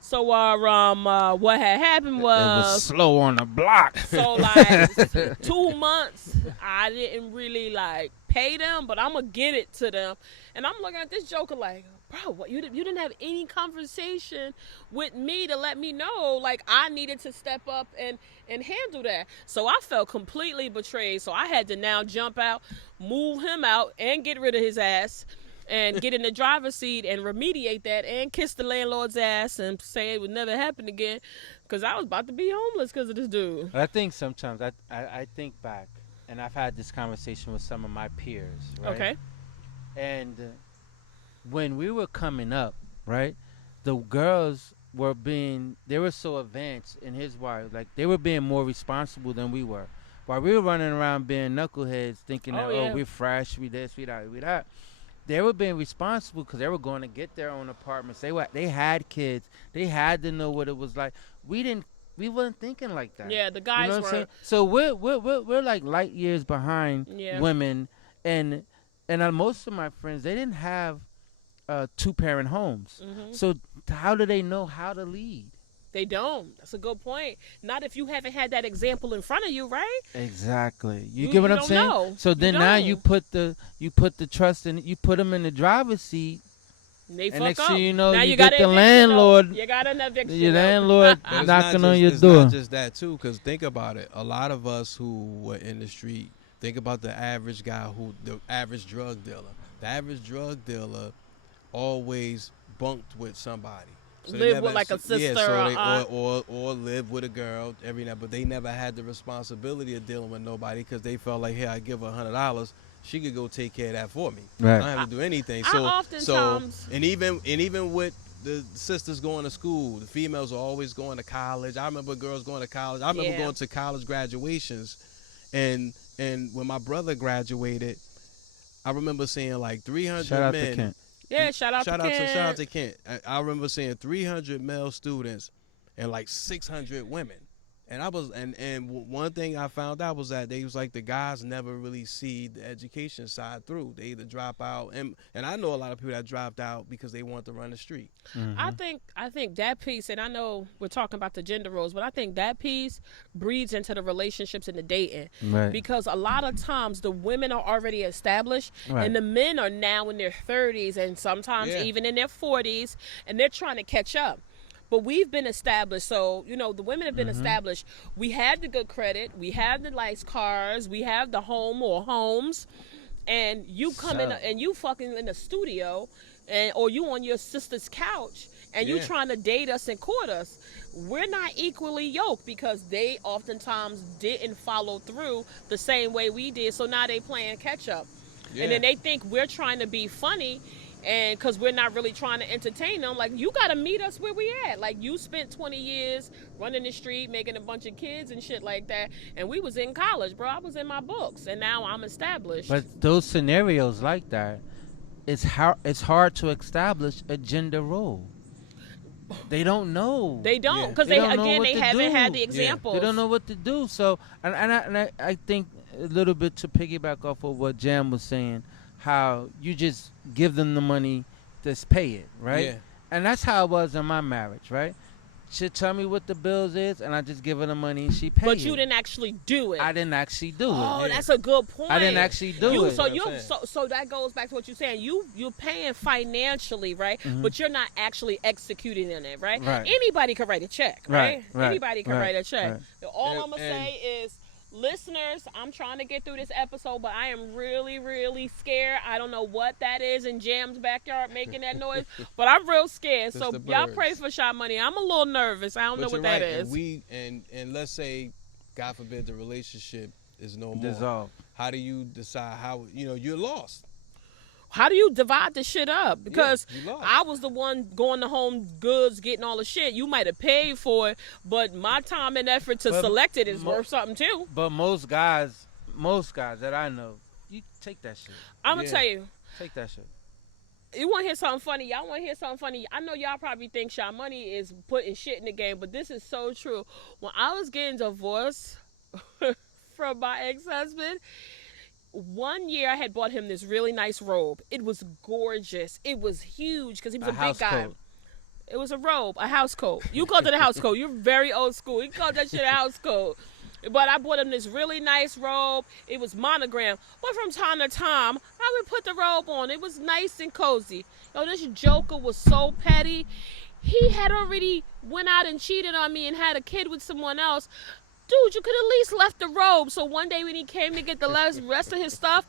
so what had happened was, it was slow on the block. So like 2 months, I didn't really like pay them, but I'm gonna get it to them. And I'm looking at this joker like, bro, what, you didn't have any conversation with me to let me know like I needed to step up and handle that. So I felt completely betrayed. So I had to now jump out, move him out, and get rid of his ass. And get in the driver's seat and remediate that and kiss the landlord's ass and say it would never happen again, because I was about to be homeless because of this dude. I think sometimes I think back, and I've had this conversation with some of my peers, right? Okay. And when we were coming up, right, the girls they were so advanced in his wife, like they were being more responsible than we were. While we were running around being knuckleheads thinking that, yeah. oh, we're fresh, we this, we that, we that. They were being responsible because they were going to get their own apartments. They had kids. They had to know what it was like. We weren't thinking like that. Yeah, the guys were. So we're like light years behind women, and most of my friends, they didn't have 2-parent homes. Mm-hmm. So how do they know how to lead? They don't. That's a good point. Not if you haven't had that example in front of you, right? Exactly. You get what I'm saying? Know. So then now you put the trust in, you put them in the driver's seat. They and fuck next up. thing you know, now you got get the landlord. You got an eviction. Your landlord But knocking on your it's door. not just that too, because think about it. A lot of us who were in the street, think about the average guy, the average drug dealer. The average drug dealer always bunked with somebody. So live with like a sister or live with a girl every night, but they never had the responsibility of dealing with nobody because they felt like, hey, I give her $100, she could go take care of that for me. Right. I don't have to do anything. And even with the sisters going to school, the females are always going to college. I remember girls going to college. I remember going to college graduations, and when my brother graduated, I remember seeing like 300 Shout out men. to Kent. Yeah, shout out to Kent. I remember seeing 300 male students and like 600 women. And one thing I found out was that they was like the guys never really see the education side through. They either drop out, and I know a lot of people that dropped out because they want to run the street. Mm-hmm. I think that piece, and I know we're talking about the gender roles, but I think that piece breeds into the relationships and the dating. Right. Because a lot of times the women are already established, right, and the men are now in their 30s and sometimes even in their 40s, and they're trying to catch up. But we've been established, so, the women have been established. We had the good credit. We have the nice cars. We have the home or homes. And you come in and you fucking in the studio or you on your sister's couch and you trying to date us and court us. We're not equally yoked because they oftentimes didn't follow through the same way we did. So now they playing catch up. Yeah. And then they think we're trying to be funny. And because we're not really trying to entertain them, like, you got to meet us where we at. Like, you spent 20 years running the street, making a bunch of kids and shit like that. And we was in college, bro. I was in my books. And now I'm established. But those scenarios like that, it's hard to establish a gender role. They don't know. They don't. Because, they haven't had the examples. They don't know what to do. So, and I think a little bit to piggyback off of what Jam was saying, how you just give them the money, just pay it, right? Yeah. And that's how it was in my marriage, right? She'd tell me what the bills is, and I just give her the money, and she paid it. But you didn't actually do it. I didn't actually do it. Oh, that's a good point. I didn't actually do it. So that goes back to what you're saying. You're paying financially, right? Mm-hmm. But you're not actually executing in it, right? Anybody can write a check, right? Anybody can write a check. Right. All I'm going to say is, listeners, I'm trying to get through this episode, but I am really, really scared. I don't know what that is in Jam's backyard making that noise, but I'm real scared. So y'all pray for Shy Money. I'm a little nervous. I don't know what that is. And let's say, God forbid, the relationship is no more. Dissolved. How do you decide how, you're lost? How do you divide the shit up? Because I was the one going to Home Goods, getting all the shit. You might have paid for it, but my time and effort to select it is worth something too. But most guys that I know, you take that shit. I'm going to tell you. Take that shit. You want to hear something funny? Y'all want to hear something funny? I know y'all probably think Sha Money is putting shit in the game, but this is so true. When I was getting divorced from my ex-husband, one year I had bought him this really nice robe. It was gorgeous. It was huge because he was a big guy. Coat. It was a robe, a house coat. You called it a house coat. You're very old school. You called that shit a house coat. But I bought him this really nice robe. It was monogrammed. But from time to time, I would put the robe on. It was nice and cozy. Yo, this joker was so petty. He had already went out and cheated on me and had a kid with someone else. Dude, you could at least left the robe. So one day when he came to get the rest of his stuff,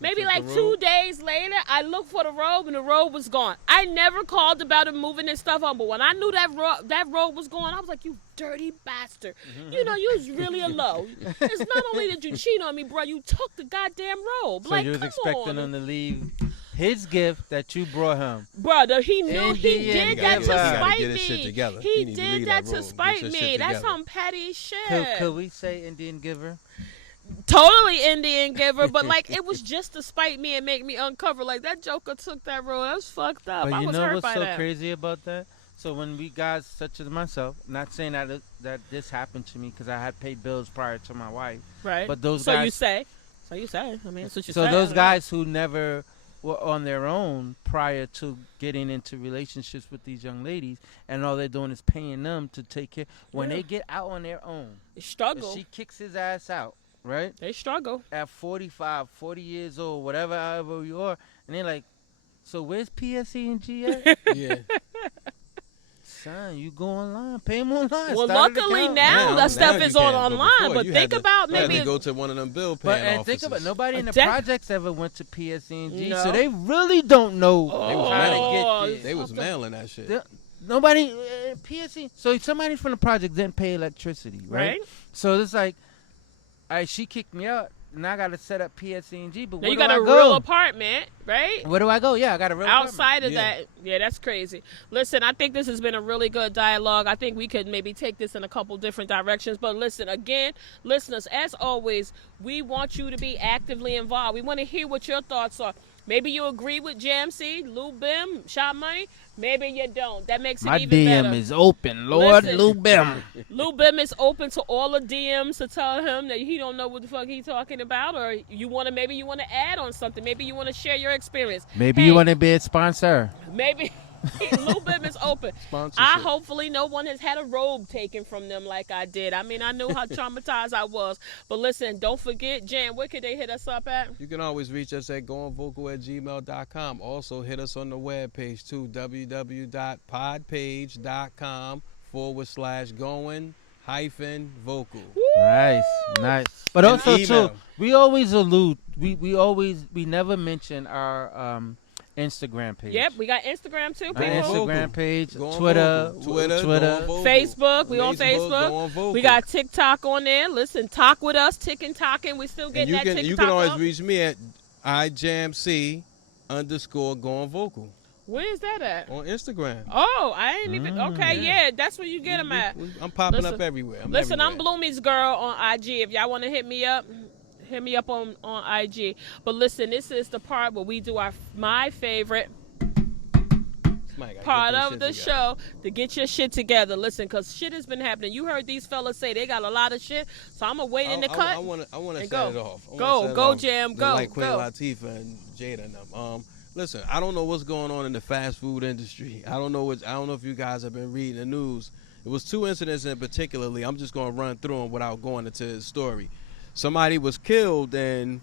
maybe like 2 days later, I looked for the robe and the robe was gone. I never called about him moving his stuff on, but when I knew that robe was gone, I was like, you dirty bastard. You know, you was really a low. It's not only that you cheat on me, bro, you took the goddamn robe. So like, you was expecting him to leave his gift that you brought him. Brother, he knew he did that to spite me. He did did that to spite me. That's some petty shit. Could we say Indian giver? Totally Indian giver, but like it was just to spite me and make me uncover. Like that joker took that road. That's fucked up. But I you was know hurt what's by so that. crazy about that? So when we guys, such as myself, not saying that this happened to me because I had paid bills prior to my wife, Right. but those so guys. you say. I mean, that's what you say. So those guys who never were on their own prior to getting into relationships with these young ladies, and all they're doing is paying them to take care. When they get out on their own, they struggle. if she kicks his ass out, right? They struggle. At 45, 40 years old, whatever, however you are, and they're like, so where's PSE and G at? Yeah. Son, you go online, pay them online. Well, start an luckily account. now that stuff you is on can, online. But you think had to- about you had maybe to go to one of them bill But paying and offices. think about it, nobody in the Def- projects ever went to PSE&G, No. so they really don't know Oh, how to get this. They was mailing that shit. Nobody, PSE. So somebody from the project didn't pay electricity, right? right. So it's like, all right, she kicked me out, and I got to set up PSE&G, but Now where you do got I a go? real apartment, right? Where do I go? Yeah, I got a real Outside of Yeah. that, yeah, that's crazy. Listen, I think this has been a really good dialogue. I think we could maybe take this in a couple different directions. But listen, again, listeners, as always, we want you to be actively involved. We want to hear what your thoughts are. Maybe you agree with JMC, Lou Bim, Shot Money. Maybe you don't. That makes it My even DM better. is open, Lord. Listen. Lou Bim. Lou Bim is open to all the DMs to tell him that he don't know what the fuck he's talking about, or maybe you want to add on something. Maybe you want to share your experience. Maybe Hey, you want to be a sponsor. Maybe Lou Bim is open. Sponsorship. Hopefully no one has had a robe taken from them like I did. I mean, I knew how traumatized I was. But listen, don't forget, Jan, where could they hit us up at? You can always reach us at goingvocal@gmail.com. Also, hit us on the webpage too, www.podpage.com/going-vocal. Nice. But And also email. too, we always allude. We never mention our Instagram page. Yep, we got Instagram too, Our people. Instagram page, Going Twitter, vocal. Twitter, Twitter. going vocal. Facebook, we on Going Facebook. vocal. We got TikTok on there. Listen, talk with us, ticking, talking. We still And getting that TikTok you can always up. reach me at ijamc_going-vocal Where is that at? on Instagram. Oh, I ain't even. Okay, yeah, that's where you get them at. I'm popping Listen. up everywhere. Listen, I'm everywhere. Bloomy's girl on IG. If y'all want to hit me up on IG. But listen, this is the part where we do my favorite Somebody gotta part get this of shit the together. show to get your shit together. Listen, because shit has been happening. You heard these fellas say they got a lot of shit, so I'm going to wait in the cut. I want to and set go. it off. I wanna Go, set it go, off Jam, just go, like Queen go. Latifah and Jada and them. Listen, I don't know what's going on in the fast food industry. I don't know if you guys have been reading the news. It was 2 incidents in particularly. I'm just going to run through them without going into the story. Somebody was killed and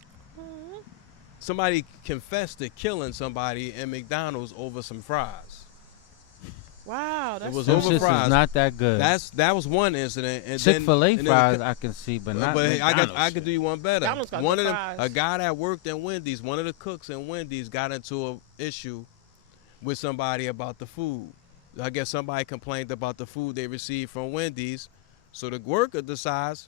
somebody confessed to killing somebody in McDonald's over some fries. Wow, that's was Them over shits fries. is not that good. That was one incident. And Chick-fil-A then fries I can see, but not but I McDonald's could do you one better. McDonald's got One good of them, fries. a guy that worked at Wendy's, one of the cooks in Wendy's got into an issue with somebody about the food. I guess somebody complained about the food they received from Wendy's, so the worker decides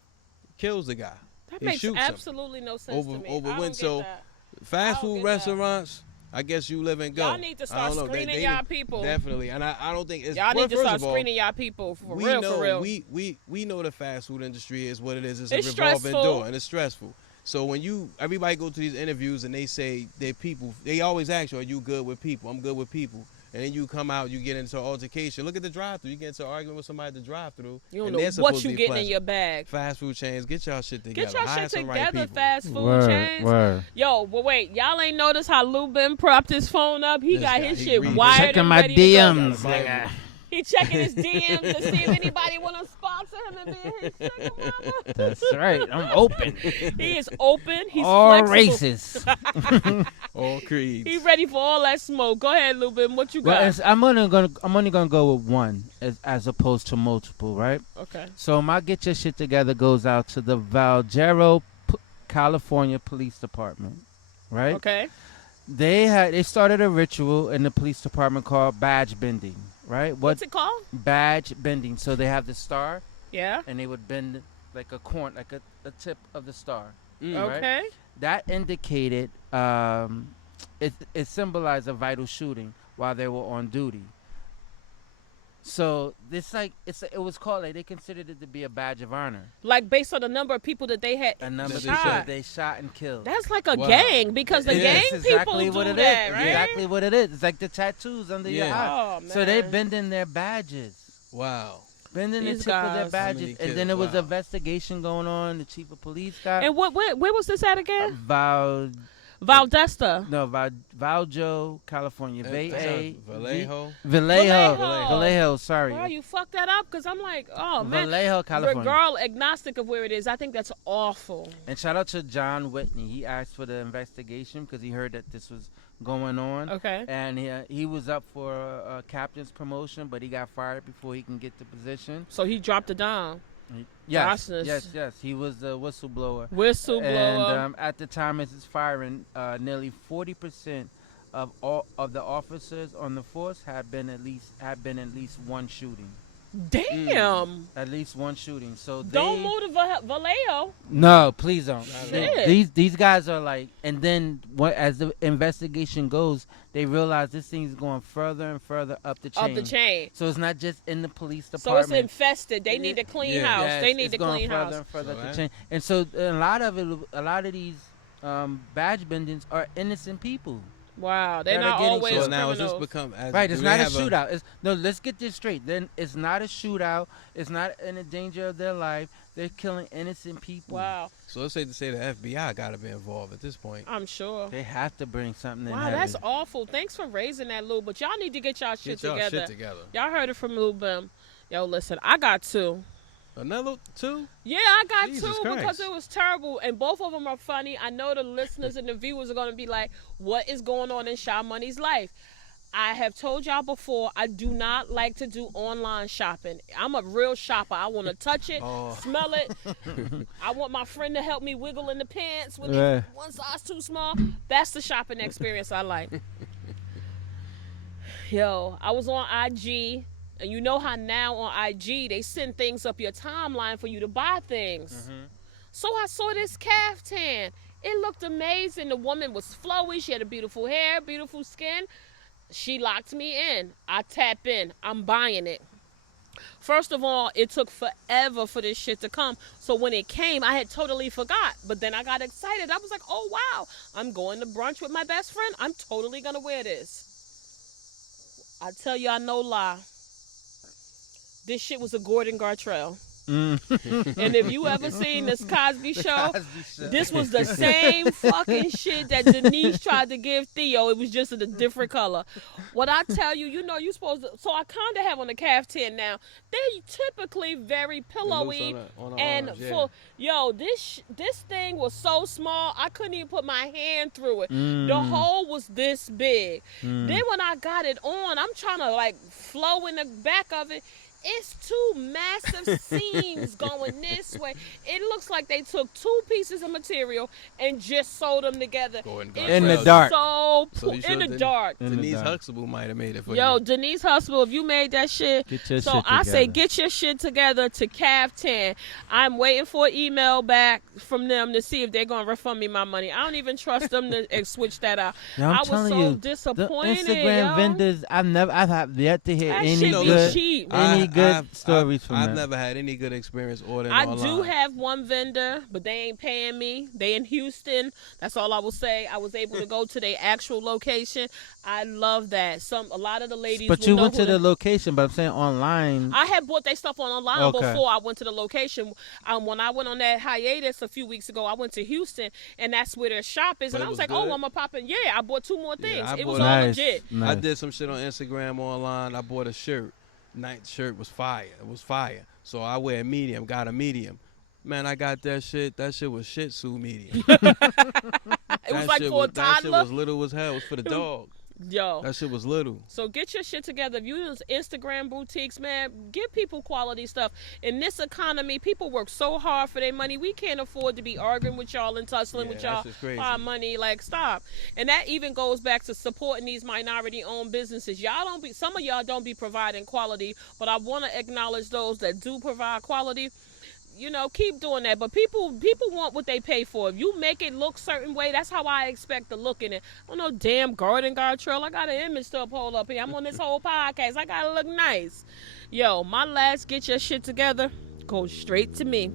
kills the guy. That He makes shoots him. absolutely no sense Over- to me. over I don't when- get so that. Fast I don't food get that. restaurants, I guess you live and go. Y'all need to I start don't know. screening y'all people. Definitely, and I don't think it's. Y'all well, need to first start of all, screening y'all people for we real, know for real. we know the fast food industry is what it is. It's It's a revolving stressful. door, and it's stressful. So when everybody go to these interviews and they say they're people, they always ask you, are you good with people? I'm good with people. And then you come out, you get into an altercation. Look at the drive-thru. You get into an argument with somebody at the drive-thru. You don't know what you getting in your bag. Fast food chains, get y'all shit together. Get your shit together, right fast food chains. Word. Yo, but wait, y'all ain't noticed how Lou Ben propped his phone up? He got his shit wired checking and my ready DMs. to go. He checking his DMs to see if anybody want to sponsor him and be his sugar mama. That's right. I'm open. He is open. He's all flexible. races. All creeds. He's ready for all that smoke. Go ahead, Lou Ben. What you got? Well, I'm only gonna go with one as opposed to multiple, right? Okay. So my Get Your Shit Together goes out to the Vallejo, California Police Department, right? Okay. They started a ritual in the police department called badge bending, right? What's it called? Badge bending. So they have the star. Yeah. And they would bend like a corn, like a tip of the star. Okay. Right? That indicated it symbolized a vital shooting while they were on duty. So it was called, like, they considered it to be a badge of honor. Like based on the number of people that they had They shot and killed. That's like a gang, because the gang people do that, right? Exactly what it is. It's like the tattoos under your eye. Oh, man. So they bending their badges. Wow. Bending the tip of their badges. And then there was an investigation going on. The chief of police got... And where was this at again? Valdesta. No, Vallejo, California. Vallejo. Sorry. Wow, you fucked that up, because I'm like, oh, man. Vallejo, California. Girl, agnostic of where it is. I think that's awful. And shout out to John Whitney. He asked for the investigation because he heard that this was going on. Okay. And he was up for a captain's promotion, but he got fired before he can get the position. So he dropped it down. Yes. He was the whistleblower. And at the time of his firing, nearly 40% of all of the officers on the force had been at least one shooting. Damn. At least one shooting. So don't move to Vallejo. No, please don't. Shit. These guys are like, and then as the investigation goes, they realize this thing's going further and further up the chain. So it's not just in the police department. So it's infested. They need to clean house. Yes, they need to clean house. Further and further up the chain. And so a lot of these badge bendings are innocent people. Wow, they're not always so now criminals. It's just become right. It's not a shootout. Let's get this straight. Then it's not a shootout. It's not in the danger of their life. They're killing innocent people. Wow. So let's say the FBI got to be involved at this point. I'm sure they have to bring something. Wow, that's awful. Thanks for raising that, Lou. But y'all need to get y'all shit together. Y'all heard it from Lou Bim. Yo, listen, I got two. Another two? Yeah, I got Jesus two Christ. Because it was terrible, and both of them are funny. I know the listeners and the viewers are going to be like, what is going on in Sha Money's life? I have told y'all before, I do not like to do online shopping. I'm a real shopper. I want to touch it, smell it. I want my friend to help me wiggle in the pants when it's one size too small. That's the shopping experience I like. Yo, I was on IG. And you know how now on IG, they send things up your timeline for you to buy things. Mm-hmm. So I saw this caftan. It looked amazing. The woman was flowy. She had a beautiful hair, beautiful skin. She locked me in. I tap in. I'm buying it. First of all, it took forever for this shit to come. So when it came, I had totally forgot. But then I got excited. I was like, oh, wow. I'm going to brunch with my best friend. I'm totally going to wear this. I tell y'all no lie. This shit was a Gordon Gartrell. And if you ever seen this Cosby Show, this was the same fucking shit that Denise tried to give Theo. It was just in a different color. What I tell you, you know you supposed to... So I kind of have on the caftan now. They're typically very pillowy and full. Yo, this thing was so small, I couldn't even put my hand through it. The hole was this big. Then when I got it on, I'm trying to like flow in the back of it. It's two massive seams going this way. It looks like they took two pieces of material and just sewed them together. In the dark. In the dark. Denise Huxtable might have made it for you. Yo, Denise Huxtable, if you made that shit. So I say get your shit together to Caftan. I'm waiting for an email back from them to see if they're going to refund me my money. I don't even trust them to switch that out. Yo, I was so disappointed. The Instagram vendors, I have yet to hear any good stories from that. I've never had any good experience ordering I online. do have one vendor, but they ain't paying me. They in Houston. That's all I will say. I was able to go to their actual location. I love that. A lot of the ladies. But you went to the location, but I'm saying online. I had bought their stuff online before I went to the location. When I went on that hiatus a few weeks ago, I went to Houston, and that's where their shop is. And I was like, oh, I'm gonna pop in. Yeah, I bought 2 more things. It was all legit. Nice. I did some shit on Instagram online. I bought a shirt. Night shirt was fire. It was fire. So I wear a medium. Got a medium. Man, I got that shit. That shit was Shih Tzu medium. It was like for a toddler. That shit was little as hell. It was for the dog. Yo. That shit was little. So get your shit together. If you use Instagram boutiques, man, give people quality stuff. In this economy, people work so hard for their money. We can't afford to be arguing with y'all and tussling with y'all for our money. Like, stop. And that even goes back to supporting these minority-owned businesses. Some of y'all don't be providing quality, but I want to acknowledge those that do provide quality. You know, keep doing that. But people want what they pay for. If you make it look certain way, that's how I expect to look in it. I don't know, damn garden guard trail. I got an image to uphold up here. I'm on this whole podcast. I gotta look nice. Yo, my last get your shit together goes straight to me.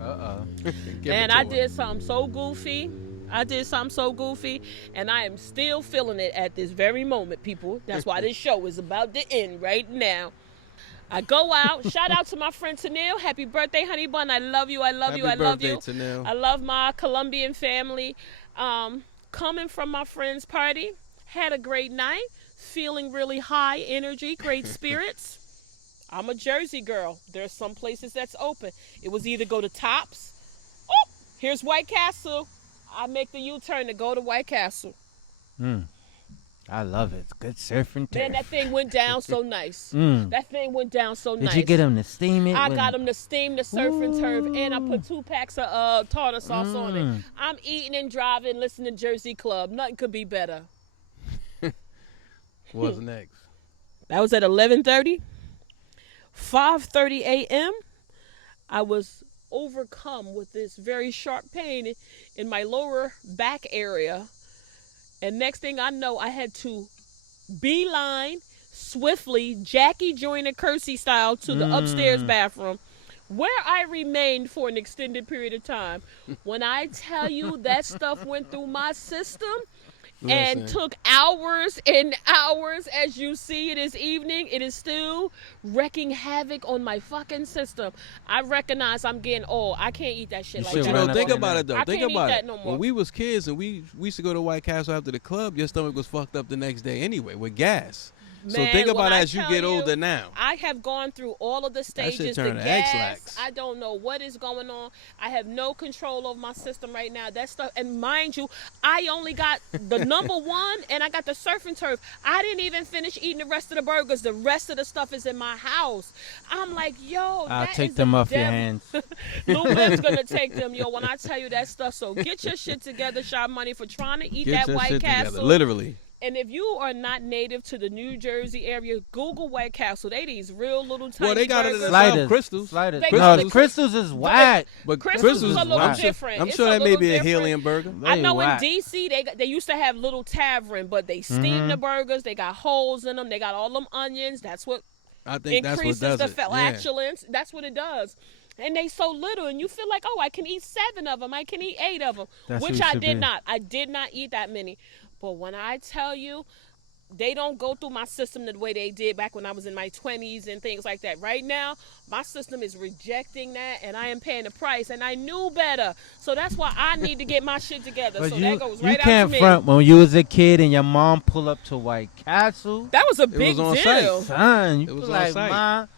And I did something so goofy. And I am still feeling it at this very moment, people. That's why this show is about to end right now. I go out. Shout out to my friend Tanil. Happy birthday, honey bun. I love you. I love you. I love you. Tanil. I love my Colombian family. Coming from my friend's party. Had a great night. Feeling really high energy, great spirits. I'm a Jersey girl. There's some places that's open. It was either go to Tops. Oh, here's White Castle. I make the U-turn to go to White Castle. I love it. It's good surfing. Man, that thing went down so nice. That thing went down so nice. Did you get him to steam it? I got him to steam the surf and turf, and I put 2 packs of tartar sauce on it. I'm eating and driving, listening to Jersey Club. Nothing could be better. What's next? That was at 11:30. 5:30 a.m. I was overcome with this very sharp pain in my lower back area. And next thing I know, I had to beeline swiftly, Jackie Joyner Kersey style, to the upstairs bathroom, where I remained for an extended period of time. When I tell you that stuff went through my system and took hours and hours, as you see it is evening, it is still wreaking havoc on my fucking system. I recognize I'm getting old. I can't eat that shit like that. No, think about it though. I Think can't about eat it. that no more. When we was kids and we used to go to White Castle after the club, your stomach was fucked up the next day anyway with gas. So Man, think about when as you get older now. I have gone through all of the stages. The gas, I don't know what is going on. I have no control over my system right now. That stuff, and mind you, I only got the number one, and I got the surf and turf. I didn't even finish eating the rest of the burgers. The rest of the stuff is in my house. I'm like, yo, I'll take them off your hands. Lou Wim's gonna take them, yo. When I tell you that stuff, so get your shit together, Shop Money, for trying to eat that White Castle. Together. Literally. And if you are not native to the New Jersey area, Google White Castle. They these real little tiny Well, they got burgers. it in South Crystals. No, the Crystals is whack. But Crystals is a little different. I'm sure that may be a helium burger. I know in D.C. they used to have Little Tavern, but they steam the burgers. They got holes in them. They got all them onions. That's what I think increases that's what the flatulence. That's what it does. And they so little, and you feel like, oh, I can eat 7 of them. I can eat 8 of them, which I did not. I did not eat that many. But when I tell you, they don't go through my system the way they did back when I was in my 20s and things like that. Right now, my system is rejecting that, and I am paying the price, and I knew better. So that's why I need to get my shit together. But so that goes right out to me. You can't front when you was a kid and your mom pull up to White Castle. That was a big deal. Site. Son, you it was like, site. Mom,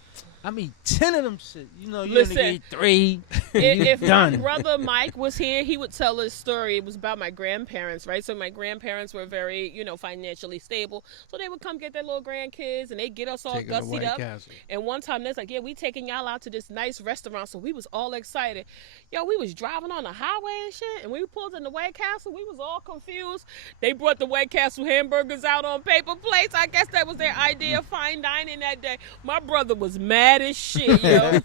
I mean 10 of them shit. You know, you Listen, only eat 3. If done. my brother Mike was here, he would tell his story. It was about my grandparents, right? So my grandparents were very, financially stable. So they would come get their little grandkids, and they get us all gussied up. Castle. And one time, they're like, yeah, we taking y'all out to this nice restaurant. So we was all excited. Yo, we was driving on the highway and shit, and we pulled in the White Castle. We was all confused. They brought the White Castle hamburgers out on paper plates. I guess that was their idea of fine dining that day. My brother was mad as shit, yo.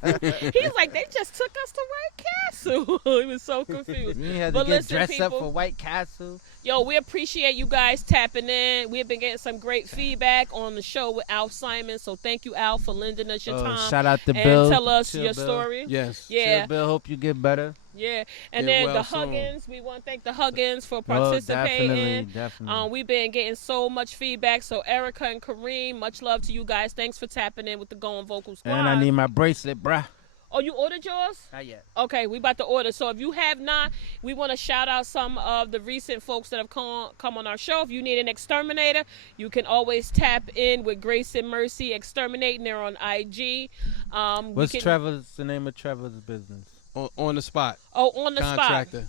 He's like, they just took us to White Castle. He was so confused. You had to get dressed up for White Castle. Yo, we appreciate you guys tapping in. We've been getting some great feedback on the show with Al Simon. So thank you, Al, for lending us your time. Shout out to and Bill. Tell us Chill your Bill. story. Yes. Yeah. Chill Bill, hope you get better. Yeah. And Get then well the soon. Huggins, we want to thank the Huggins for participating. Definitely. We've been getting so much feedback. So Erica and Kareem, much love to you guys. Thanks for tapping in with the Going Vocal Squad. And I need my bracelet, bruh. Oh, you ordered yours? Not yet. Okay, we about to order. So if you have not, we want to shout out some of the recent folks that have come on our show. If you need an exterminator, you can always tap in with Grace and Mercy Exterminating. They're on IG. What's the name of Trevor's business? On the spot. Oh, on the Contractor.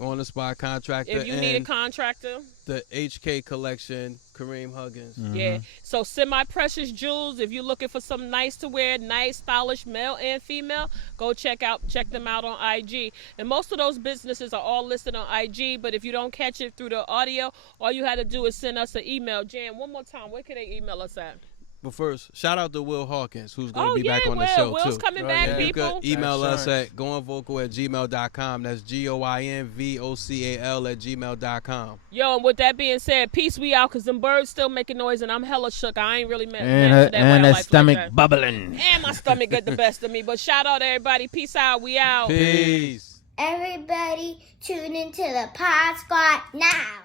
On the spot contractor. If you need a contractor. The HK collection, Kareem Huggins. Mm-hmm. Yeah. So semi-precious jewels. If you're looking for some nice to wear, nice, stylish male and female, go check them out on IG. And most of those businesses are all listed on IG. But if you don't catch it through the audio, all you had to do is send us an email. Jan, one more time, where can they email us at? But first, shout out to Will Hawkins, who's going to be back on the Will. show, Will's too. coming back, You people. can email us at goingvocal@gmail.com. That's GOINVOCAL@gmail.com. Yo, and with that being said, peace, we out, because them birds still making noise, and I'm hella shook. I ain't really meant for that And a wildlife stomach like that. bubbling. And my stomach get the best of me. But shout out, everybody. Peace out. We out. Peace. Everybody tune into the Pod Squad now.